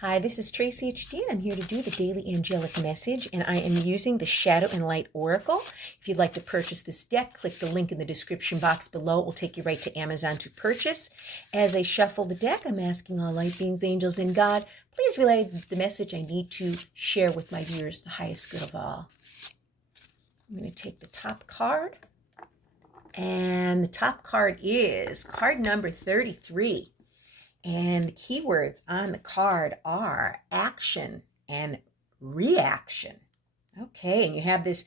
Hi, this is Tracy HD, and I'm here to do the Daily Angelic Message, and I am using the Shadow and Light Oracle. If you'd like to purchase this deck, click the link in the description box below. It will take you right to Amazon to purchase. As I shuffle the deck, I'm asking all light beings, angels, and God, please relay the message I need to share with my viewers, the highest good of all. I'm going to take the top card, and the top card is card number 33. And the keywords on the card are action and reaction. Okay, and you have this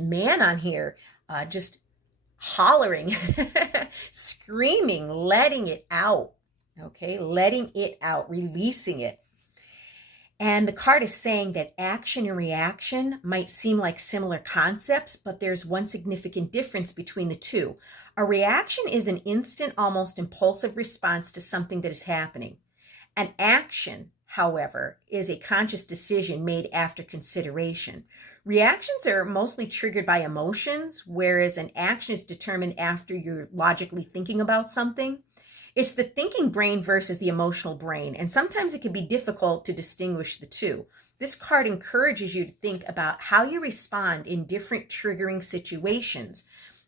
man on here just hollering, screaming, letting it out. Okay, letting it out, releasing it. And the card is saying that action and reaction might seem like similar concepts, but there's one significant difference between the two. A reaction is an instant, almost impulsive response to something that is happening. An action, however, is a conscious decision made after consideration. Reactions are mostly triggered by emotions, whereas an action is determined after you're logically thinking about something. It's the thinking brain versus the emotional brain, and sometimes it can be difficult to distinguish the two. This card encourages you to think about how you respond in different triggering situations.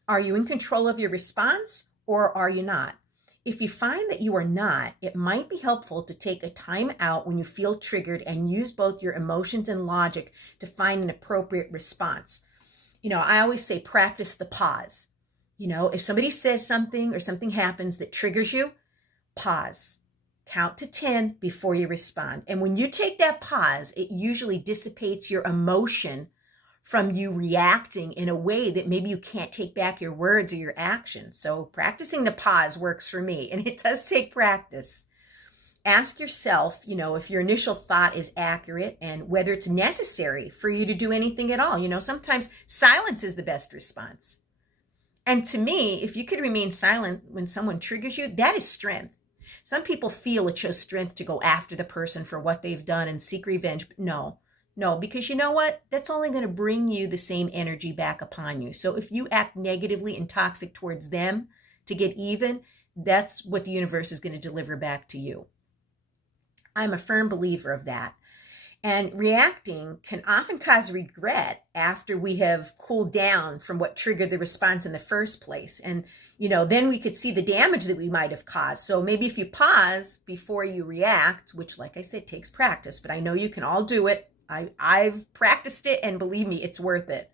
Are you in control of your response, or are you not? If you find that you are not, it might be helpful to take a time out when you feel triggered and use both your emotions and logic to find an appropriate response. I always say practice the pause. If somebody says something or something happens that triggers you, pause. Count to 10 before you respond. And when you take that pause, it usually dissipates your emotion from you reacting in a way that maybe you can't take back your words or your actions. So practicing the pause works for me, and it does take practice. Ask yourself, if your initial thought is accurate and whether it's necessary for you to do anything at all. Sometimes silence is the best response. And to me, if you could remain silent when someone triggers you, that is strength. Some people feel it shows strength to go after the person for what they've done and seek revenge. But no, because you know what? That's only going to bring you the same energy back upon you. So if you act negatively and toxic towards them to get even, that's what the universe is going to deliver back to you. I'm a firm believer of that. And reacting can often cause regret after we have cooled down from what triggered the response in the first place. And, then we could see the damage that we might have caused. So maybe if you pause before you react, which, like I said, takes practice, but I know you can all do it. I've practiced it, and believe me, it's worth it.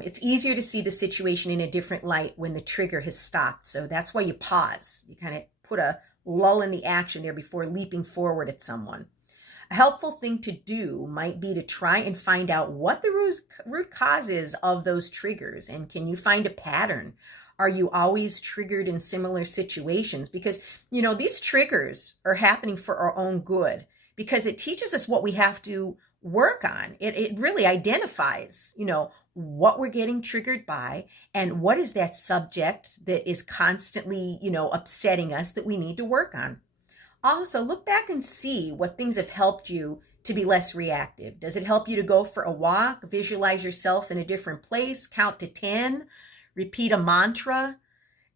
It's easier to see the situation in a different light when the trigger has stopped. So that's why you pause. You kind of put a lull in the action there before leaping forward at someone. A helpful thing to do might be to try and find out what the root cause is of those triggers. And can you find a pattern? Are you always triggered in similar situations? Because, these triggers are happening for our own good, because it teaches us what we have to work on. It really identifies, what we're getting triggered by and what is that subject that is constantly, upsetting us that we need to work on. Also, look back and see what things have helped you to be less reactive. Does it help you to go for a walk, visualize yourself in a different place, count to 10, repeat a mantra?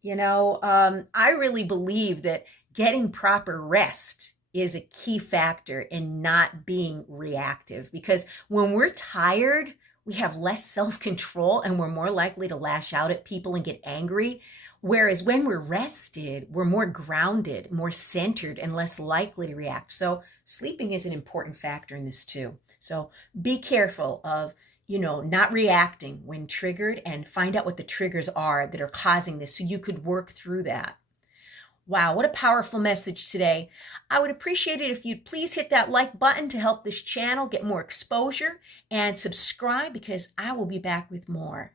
I really believe that getting proper rest is a key factor in not being reactive, because when we're tired, we have less self-control and we're more likely to lash out at people and get angry. Whereas when we're rested, we're more grounded, more centered, and less likely to react. So sleeping is an important factor in this too. So be careful of, not reacting when triggered, and find out what the triggers are that are causing this so you could work through that. Wow, what a powerful message today. I would appreciate it if you'd please hit that like button to help this channel get more exposure, and subscribe, because I will be back with more.